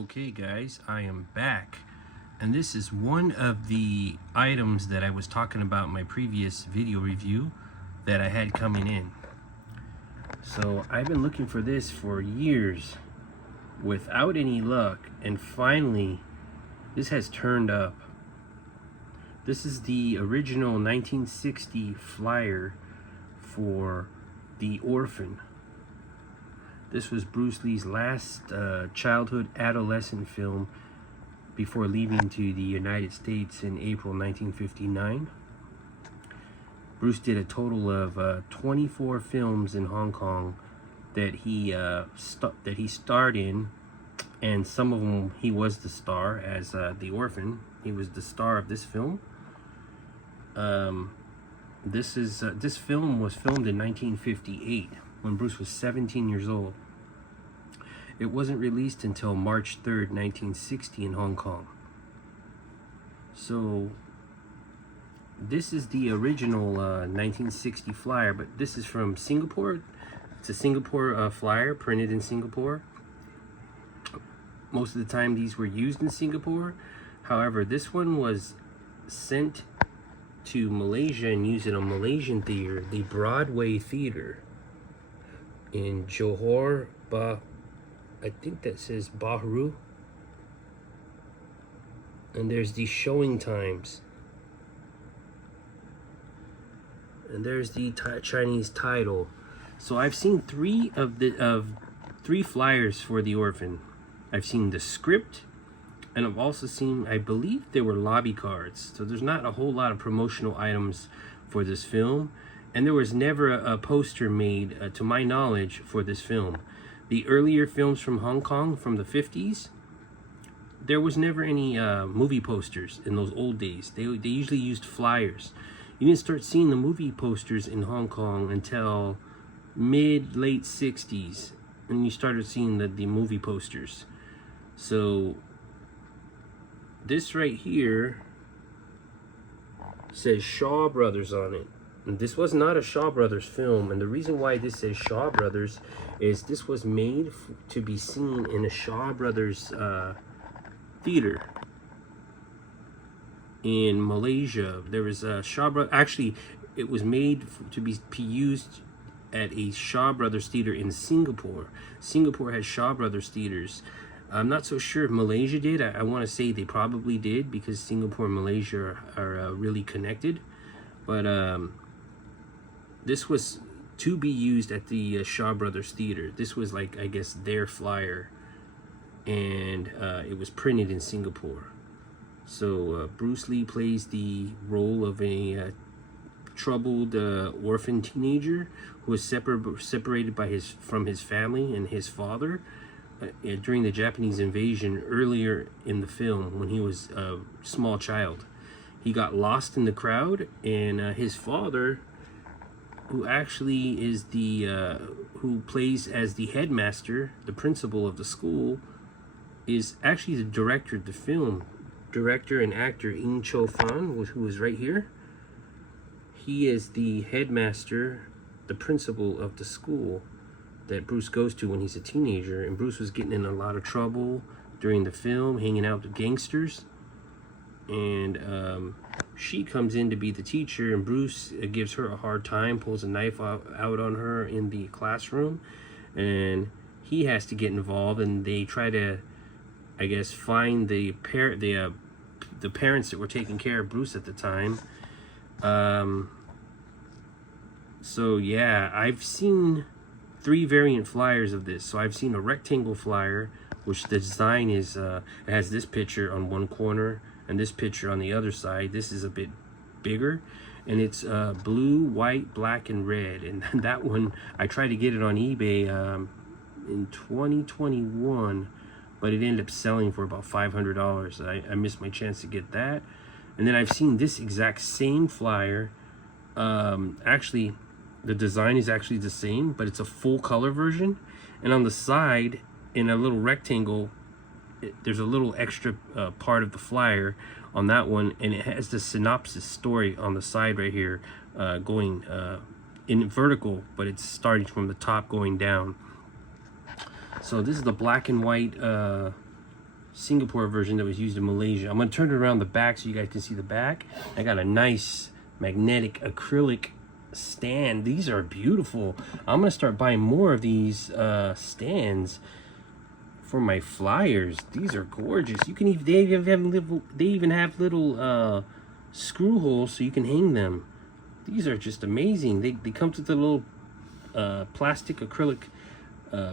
Okay guys, I am back, and this is one of the items that I was talking about in my previous video review that I had coming in. So I've been looking for this for years without any luck, and finally this has turned up. This is the original 1960 flyer for the Orphan. This was Bruce Lee's last childhood adolescent film before leaving to the United States in April 1959. Bruce did a total of 24 films in Hong Kong that he starred in, and some of them he was the star, as the Orphan. He was the star of this film. This film was filmed in 1958 when Bruce was 17 years old. It wasn't released until March 3rd, 1960 in Hong Kong. So this is the original 1960 flyer, but this is from Singapore. It's a Singapore flyer printed in Singapore. Most of the time these were used in Singapore. However, this one was sent to Malaysia and used in a Malaysian theater, the Broadway Theater in Johor I think that says Bahru, and there's the showing times, and there's the Chinese title. So I've seen three flyers for the Orphan. I've seen the script, and I've also seen, I believe they were lobby cards. So there's not a whole lot of promotional items for this film. And there was never a poster made, to my knowledge, for this film. The earlier films from Hong Kong from the 50s, there was never any movie posters in those old days. They usually used flyers. You didn't start seeing the movie posters in Hong Kong until late 60s. And you started seeing the movie posters. So this right here says Shaw Brothers on it. And this was not a Shaw Brothers film, and the reason why this says Shaw Brothers is this was made to be seen in a Shaw Brothers theater in Malaysia. There was a Shaw Brothers, actually it was made to be used at a Shaw Brothers theater in Singapore. Singapore has Shaw Brothers theaters. I'm not so sure if Malaysia did. I want to say they probably did, because Singapore and Malaysia are really connected. But this was to be used at the Shaw Brothers Theater. This was, like, I guess, their flyer, and it was printed in Singapore. So Bruce Lee plays the role of a troubled orphan teenager who was separated from his family and his father during the Japanese invasion earlier in the film when he was a small child. He got lost in the crowd, and his father, who actually is who plays as the headmaster, the principal of the school, is actually the director of the film. Director and actor Ng Cho Fan, who is right here. He is the headmaster, the principal of the school that Bruce goes to when he's a teenager. And Bruce was getting in a lot of trouble during the film, hanging out with gangsters. And she comes in to be the teacher, and Bruce gives her a hard time, pulls a knife out on her in the classroom, and he has to get involved, and they try to, I guess, find the parents that were taking care of Bruce at the time. So yeah, I've seen 3 variant flyers of this. So I've seen a rectangle flyer, which the design is it has this picture on one corner and this picture on the other side. This is a bit bigger, and it's blue, white, black, and red. And that one, I tried to get it on eBay in 2021, but it ended up selling for about $500. I missed my chance to get that. And then I've seen this exact same flyer. Actually, the design is actually the same, but it's a full color version. And on the side, in a little rectangle, there's a little extra part of the flyer on that one, and it has the synopsis story on the side right here, going in vertical, but it's starting from the top going down. So this is the black and white Singapore version that was used in Malaysia. I'm gonna turn it around the back so you guys can see the back. I got a nice magnetic acrylic stand. These are beautiful. I'm gonna start buying more of these stands for my flyers. These are gorgeous. You can even they even have little screw holes so you can hang them. These are just amazing. They come with a little plastic acrylic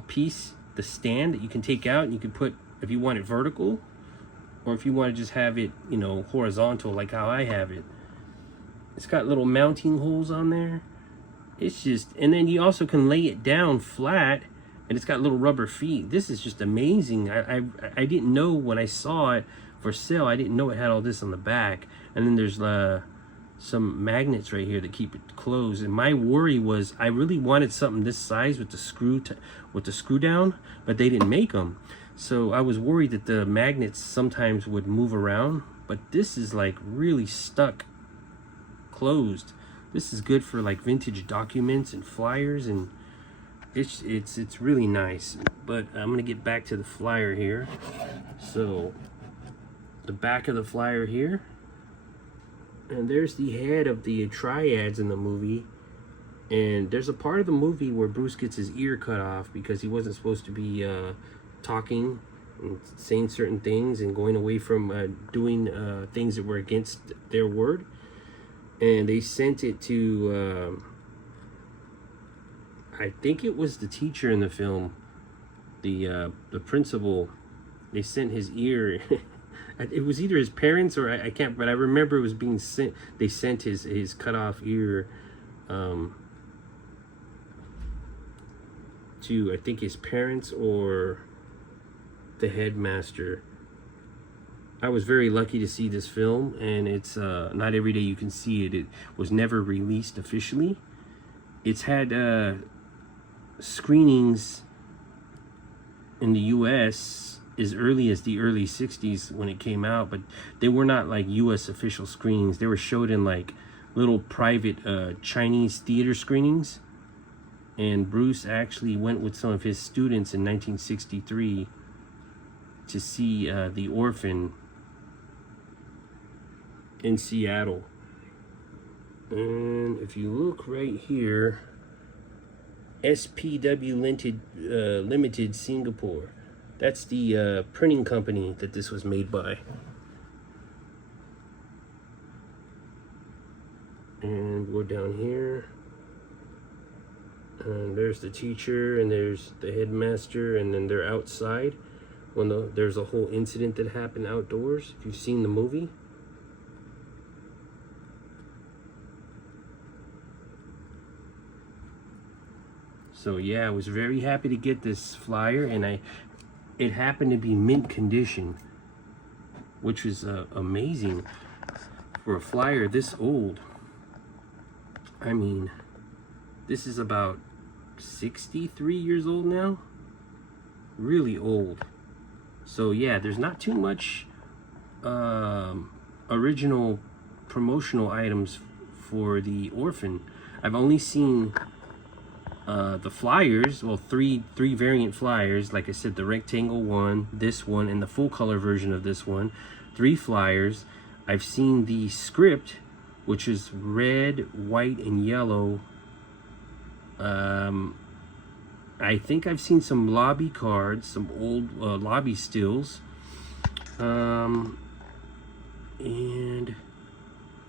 piece, the stand that you can take out and you can put, if you want it vertical, or if you want to just have it, you know, horizontal like how I have it. It's got little mounting holes on there. It's just, and then you also can lay it down flat, and it's got little rubber feet. This is just amazing. I didn't know when I saw it for sale, I didn't know it had all this on the back. And then there's some magnets right here that keep it closed. And my worry was I really wanted something this size with the screw down, but they didn't make them. So I was worried that the magnets sometimes would move around, but this is like really stuck closed. This is good for like vintage documents and flyers, and it's really nice. But I'm gonna get back to the flyer here. So the back of the flyer here, and there's the head of the triads in the movie. And there's a part of the movie where Bruce gets his ear cut off because he wasn't supposed to be talking and saying certain things and going away from doing things that were against their word. And they sent it to I think it was the teacher in the film, the principal. They sent his ear. It was either his parents or I can't, but I remember it was being sent. They sent his cut off ear to, I think, his parents or the headmaster. I was very lucky to see this film, and it's not every day you can see it. It was never released officially. It's had screenings in the US as early as the early 60s when it came out, but they were not like US official screenings. They were showed in like little private Chinese theater screenings. And Bruce actually went with some of his students in 1963 to see The Orphan in Seattle. And if you look right here, SPW Limited Singapore. That's the printing company that this was made by. And go down here. And there's the teacher, and there's the headmaster, and then they're outside when there's a whole incident that happened outdoors. If you've seen the movie. So yeah, I was very happy to get this flyer, and it happened to be mint condition, which was amazing for a flyer this old. I mean, this is about 63 years old now. Really old. So yeah, there's not too much original promotional items for the Orphan. I've only seen the flyers, well, three variant flyers. Like I said, the rectangle one, this one, and the full color version of this one. 3 flyers. I've seen the script, which is red, white, and yellow. I think I've seen some lobby cards, some old lobby stills, and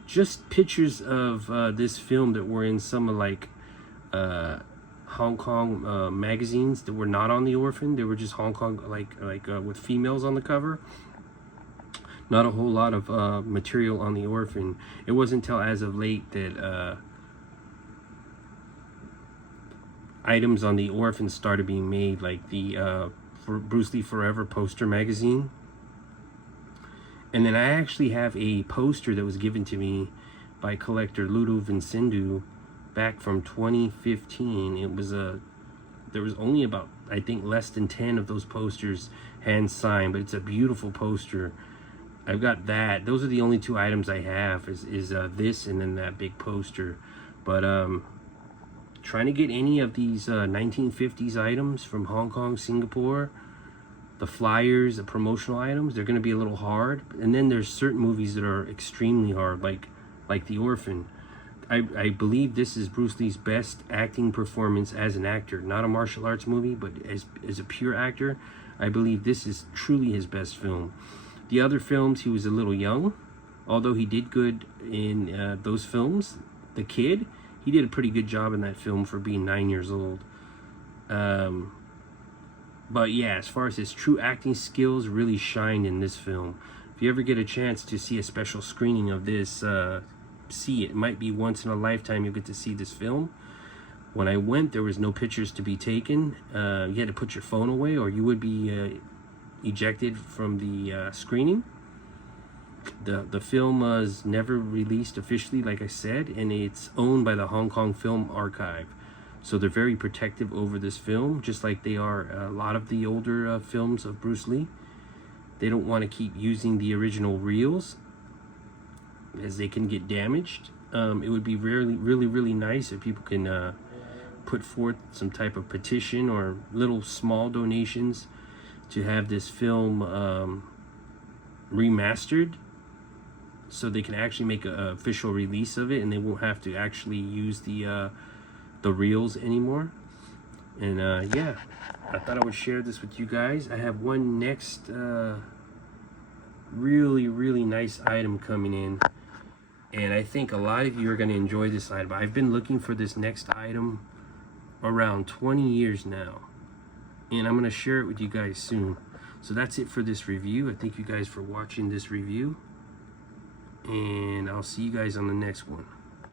just pictures of this film that were in some of like Hong Kong magazines that were not on the Orphan. They were just Hong Kong, like with females on the cover. Not a whole lot of material on the Orphan. It wasn't until as of late that items on the Orphan started being made, like the for Bruce Lee Forever poster magazine. And then I actually have a poster that was given to me by collector Ludo Vincendu back from 2015. It was there was only about, I think, less than 10 of those posters hand signed, but it's a beautiful poster. I've got that. Those are the only 2 items I have, is this and then that big poster. But trying to get any of these 1950s items from Hong Kong, Singapore, the flyers, the promotional items, they're going to be a little hard. And then there's certain movies that are extremely hard, like The Orphan. I believe this is Bruce Lee's best acting performance as an actor, not a martial arts movie, but as a pure actor. I believe this is truly his best film. The other films, he was a little young, although he did good in those films. The Kid, he did a pretty good job in that film for being 9 years old. But yeah, as far as his true acting skills, really shined in this film. If you ever get a chance to see a special screening of this, see it. It might be once in a lifetime you'll get to see this film. When I went, there was no pictures to be taken. You had to put your phone away or you would be ejected from the screening. The film was never released officially, like I said, and it's owned by the Hong Kong Film Archive. So they're very protective over this film, just like they are a lot of the older films of Bruce Lee. They don't want to keep using the original reels as they can get damaged. It would be really nice if people can put forth some type of petition or little small donations to have this film remastered, so they can actually make an official release of it and they won't have to actually use the reels anymore. And yeah, I thought I would share this with you guys. I have one next really nice item coming in, and I think a lot of you are going to enjoy this item. I've been looking for this next item around 20 years now, and I'm going to share it with you guys soon. So that's it for this review. I thank you guys for watching this review, and I'll see you guys on the next one.